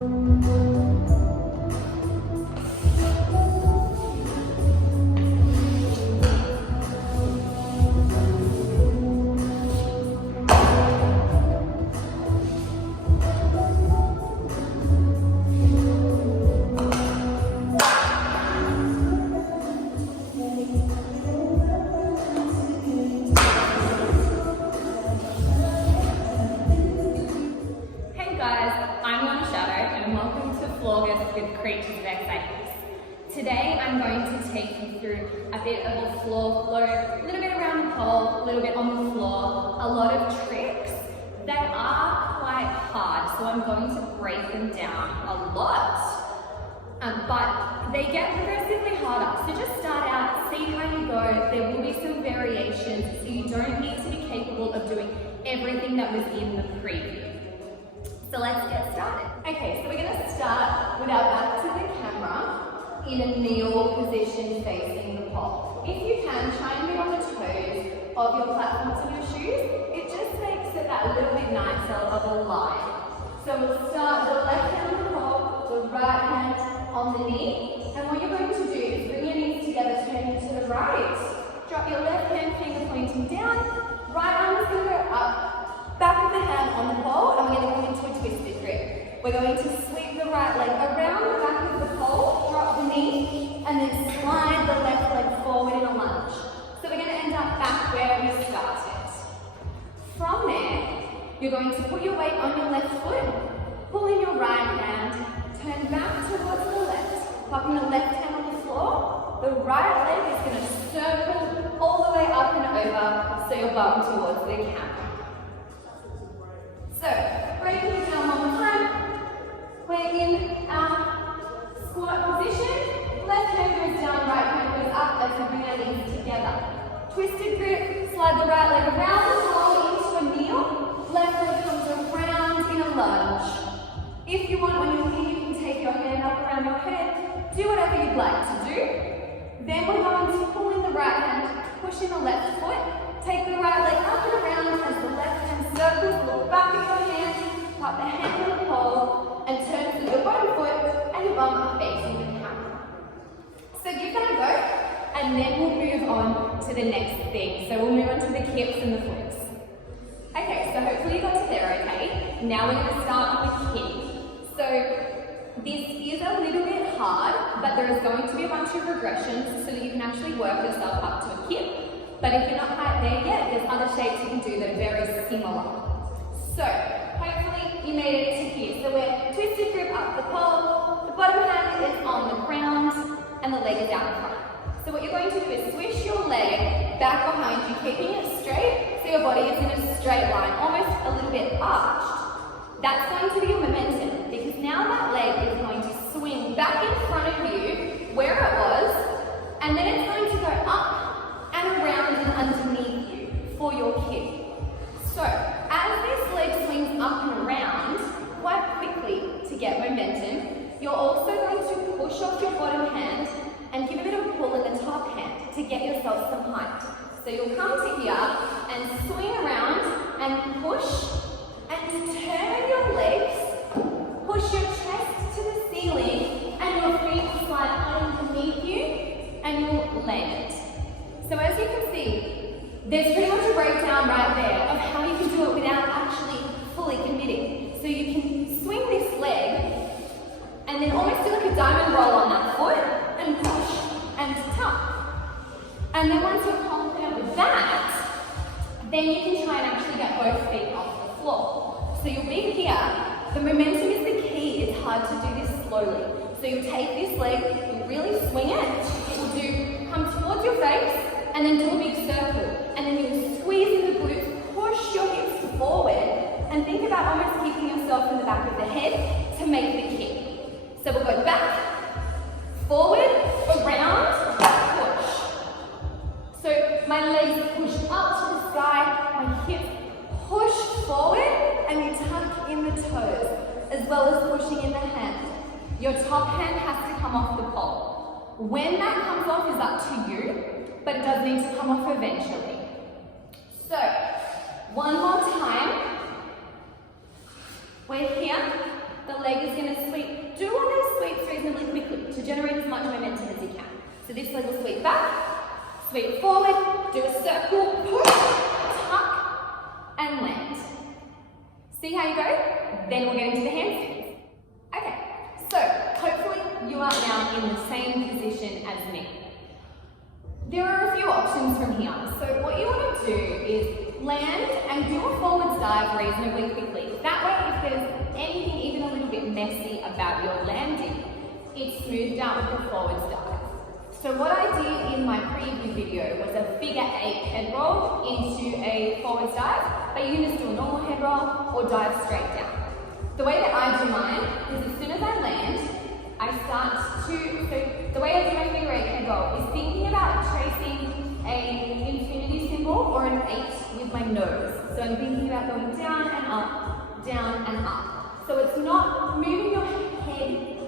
Hey guys, I'm Lorna Shadow and welcome to Floorgust with Creatures of XIX. Today I'm going to take you through a bit of a floor flow, a little bit around the pole, a little bit on the floor, a lot of tricks. They are quite hard, so I'm going to break them down a lot. But they get progressively harder, so just start out, see how you go. There will be some variations, so you don't need to be capable of doing everything that was in the preview. So let's get started. Okay, so we're going to start with our back to the camera in a kneel position facing the pole. If you can, try and be on the toes of your platforms of your shoes. It just makes it that little bit nicer of a line. So we'll start the left hand on the pole, the right hand on the knee. And what you're going to do is bring your knees together, turning to the right. Drop your left hand finger pointing down, right arm is going to go up, back of the hand on the pole, and we're going to come into a twisted grip. We're going to sweep the right leg around the back of the pole, drop the knee, and then slide the left leg forward in a lunge. So we're going to end up back where we started. From there, you're going to put your weight on your left foot, pull in your right hand, turn back towards the left, popping the left hand on the floor. The right leg is going to circle all the way up and over, so you're bum towards the camera. So, breaking it down one more time. We're in our squat position. Left hand goes down, right hand goes up as we bring our knees together. Twisted grip, slide the right leg around the pole into a kneel. Left leg comes around in a lunge. If you want, on your knee, you can take your hand up around your head. Do whatever you'd like to do. Then we're going to pull in the right hand, push in the left foot. Take the right leg up and around as the left hand circles, look back at your hand, pop the hand on the pole, and turn to your bottom foot and your bum are facing the camera. So give that a go, and then we'll move on to the next thing. So we'll move on to the kips and the flips. Okay, so hopefully you got to there okay. Now we're going to start with kip. So this is a little bit hard, but there is going to be a bunch of regressions so that you can actually work yourself up to a kip. But if you're not quite there yet, there's other shapes you can do that are very similar. So, hopefully you made it to here. So we're twisted grip up the pole, the bottom hand is on the ground, and the leg is out in front. So what you're going to do is swish your leg back behind you, keeping it straight, so your body is in a straight line, almost a little bit arched. That's going to be your momentum, because now that leg is going to swing back in front of you, where it was, and then it's going to go up and around and underneath you for your kick. So, as this leg swings up and around quite quickly to get momentum, you're also going to push off your bottom hand and give a bit of a pull in the top hand to get yourself some height. So you'll come to here and swing around and push and turn your legs, push your chest to the ceiling and your feet will slide underneath you and you'll land. So as you can see, there's pretty much a breakdown right there of how you can do it without actually fully committing. So you can swing this leg and then almost do like a diamond roll on that foot and push and tuck. And then once you're confident with that, then you can try and actually get both feet off the floor. So you'll be here. The momentum is the key. It's hard to do this slowly. So you take this leg, you really swing it. It will come towards your face, and then do a big circle. And then you squeeze in the glutes, push your hips forward, and think about almost keeping yourself in the back of the head to make the kick. So we'll go back, forward, around, push. So my legs push up to the sky, my hips push forward, and you tuck in the toes, as well as pushing in the hand. Your top hand has to come off the pole. When that comes off is up to you, but it does need to come off eventually. So, one more time. We're here. the leg is going to sweep. Do all these sweeps reasonably quickly to generate as much momentum as you can. So this leg will sweep back, sweep forward, do a circle, push, tuck, and land. See how you go? Then we'll get into the handstands. Okay, so hopefully you are now in the same position as me. There are a few options from here. So what you want to do is land and do a forwards dive reasonably quickly. That way, if there's anything even a little bit messy about your landing, it's smoothed out with the forwards dive. So what I did in my preview video was a figure 8 head roll into a forwards dive, but you can just do a normal head roll or dive straight down. The way that I do mine is as soon as I land, I start to, so the way I do my figure 8 head roll is thinking about tracing an infinity symbol or an 8 with my nose. So I'm thinking about going down and up. So it's not moving your head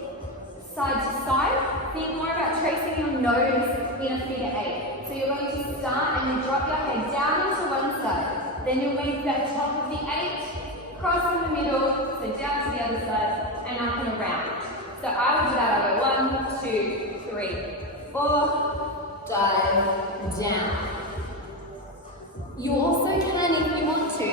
side to side. Think more about tracing your nose in a figure 8. So you're going to start and you drop your head down into one side. Then you'll move that top of the 8, cross in the middle, so down to the other side, and up and around. So I will do that. I'll go 1, 2, 3, 4, dive down. You also can, if you want to,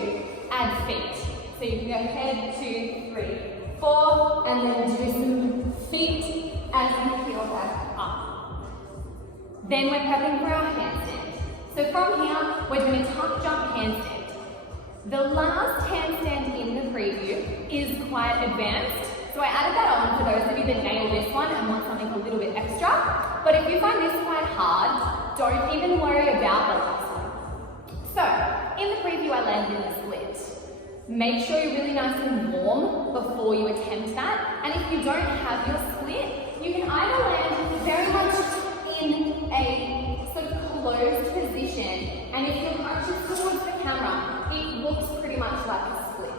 add feet. So you can go head, 2, 3, 4, and then do some feet as you heel back up. Then we're prepping for our handstand. So from here, we're doing a tuck jump handstand. The last handstand in the preview is quite advanced. So I added that on for those of you that nailed this one and want something a little bit extra. But if you find this quite hard, don't even worry about the last one. So, in the preview I landed in a split. Make sure you're really nice and warm before you attempt that. And if you don't have your split, you can either land very much in a sort of closed position, and if your arch is towards the camera, it looks pretty much like a split.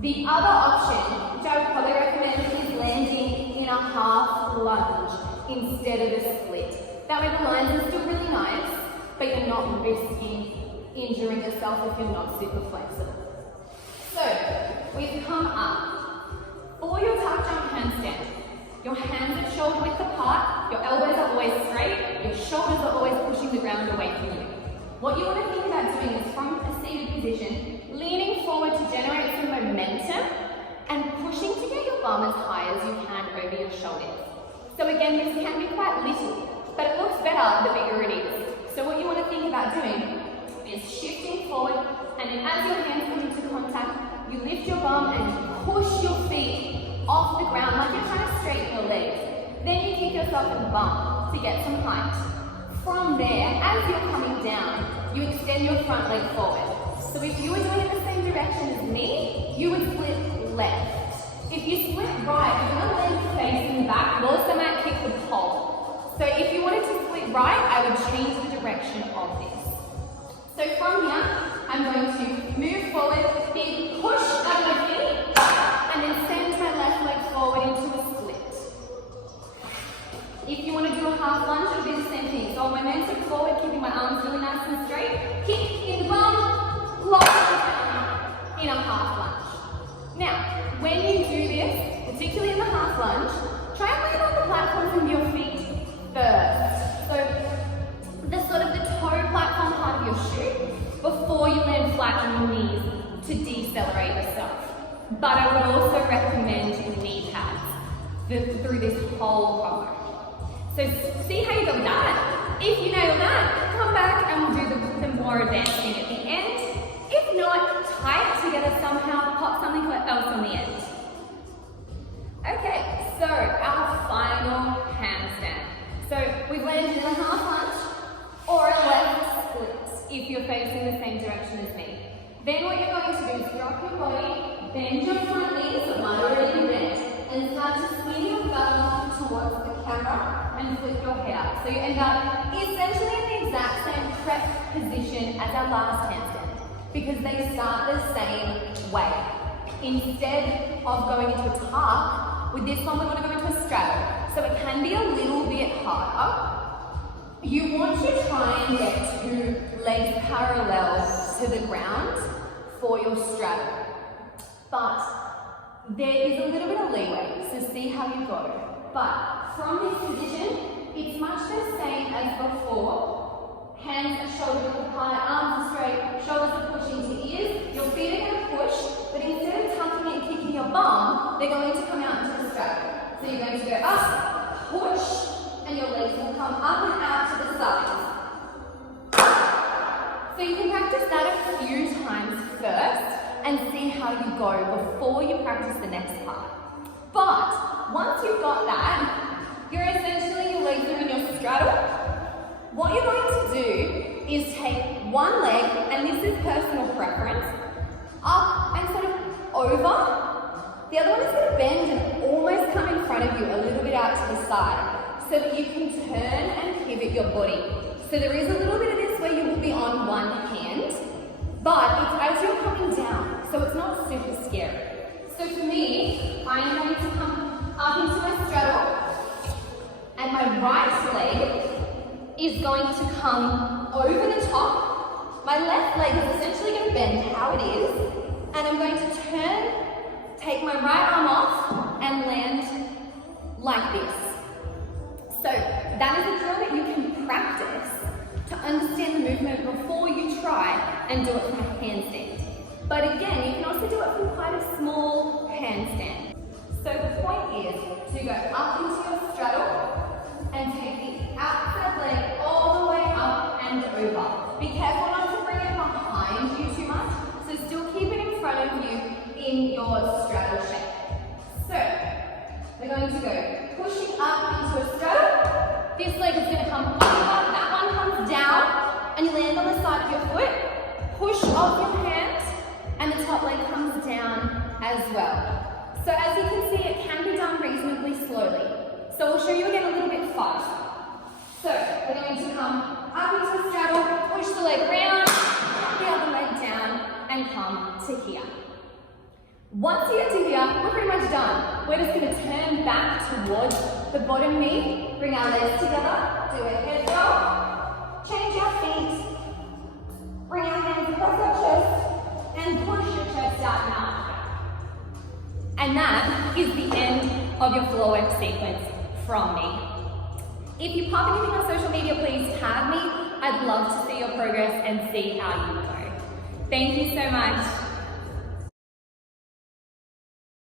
The other option, which I would probably recommend, is landing in a half lunge instead of a split. That way the lines are still really nice, but you're not risking injuring yourself if you're not super flexible. So, we've come up. For your tuck jump handstand, your hands are shoulder width apart, your elbows are always straight, your shoulders are always pushing the ground away from you. What you want to think about doing is from a seated position, leaning forward to generate some momentum and pushing to get your bum as high as you can over your shoulders. So again, this can be quite little, but it looks better the bigger it is. So what you want to think about doing is shifting forward, and then as your hands come into contact, you lift your bum and you push your feet off the ground like you're trying to straighten your legs. Then you kick yourself in the bum to get some height. From there, as you're coming down, you extend your front leg forward. So if you were doing it the same direction as me, you would split left. If you split right, you're going to land facing back. You also might kick the pole. So if you wanted to split right, I would change the direction of this. So from here, I'm going to move forward, big push out of my feet, and then send my left leg forward into a split. If you want to do a half lunge, it'll be the same thing. So on momentum forward, keeping my arms really nice and straight, kick in the bum, lock down in a half lunge. Now, when you do this, particularly in the half lunge, try and land on the platforms with your feet first. So the sort of the toe platform part of your shoe before you land flat on your knees to decelerate yourself. But I would also recommend knee pads through this whole combo. So see how you go with that. If you nail that, come back and we'll do the more advanced thing at the end. If not, tie it together somehow, pop something else on the end. Okay, so our final handstand. So we've landed in a half lunge or a left split if you're facing the same direction as me. Then what you're going to do is drop your body, bend your front knees, that might already be bent, and start to swing your bum towards the camera and flip your head up. So you end up essentially in the exact same prep position as our last handstand, because they start the same way. Instead of going into a tuck, with this one we want to go into a straddle. So it can be a little bit harder. You want to try and get 2 legs parallel to the ground for your straddle. But there is a little bit of leeway, so see how you go. But from this position, it's much the same as before. Hands are shoulder width apart, arms are straight, shoulders are pushing to ears. Your feet are going to push, but instead of tucking and kicking your bum, they're going to come out into the straddle. So you're going to go up, push, and your legs will come up and out to the sides. So you can practice that a few times first and see how you go before you practice the next part. But once you've got that, you're essentially, your legs are in your straddle. What you're going to do is take one leg, and this is personal preference, up and sort of over. The other one is going to bend and almost come in front of you, a little bit out to the side, so that you can turn and pivot your body. So there is a little bit of this where you will be on one hand, but it's as you're coming down, so it's not super scary. So for me, I am going to come up into my straddle, and my right leg is going to come over the top. My left leg is essentially going to bend how it is, and I'm going to turn, take my right arm off, and land like this. So that is a drill that you can practice to understand the movement before you try and do it from a handstand. But again, you can also do it from quite a small handstand. So the point is to go up into your straddle and take the outside leg all the way up and over. Be careful not to bring it behind you too much, so still keep it in front of you in your straddle shape. So we're going to go pushing up into a straddle. This leg is going to come over, that one comes down, and you land on the side of your foot. Push off your hand, and the top leg comes down as well. So as you can see, it can be done reasonably slowly. So we'll show you again a little bit faster. So we're going to come up into a straddle, push the leg round, the other leg down, and come to here. Once you get to here, we're pretty much done. We're just going to turn back towards the bottom knee, bring our legs together, do a head roll, change our feet, bring our hands across our chest, and push your chest out now. And that is the end of your floor work sequence from me. If you pop anything on social media, please tag me. I'd love to see your progress and see how you go. Thank you so much.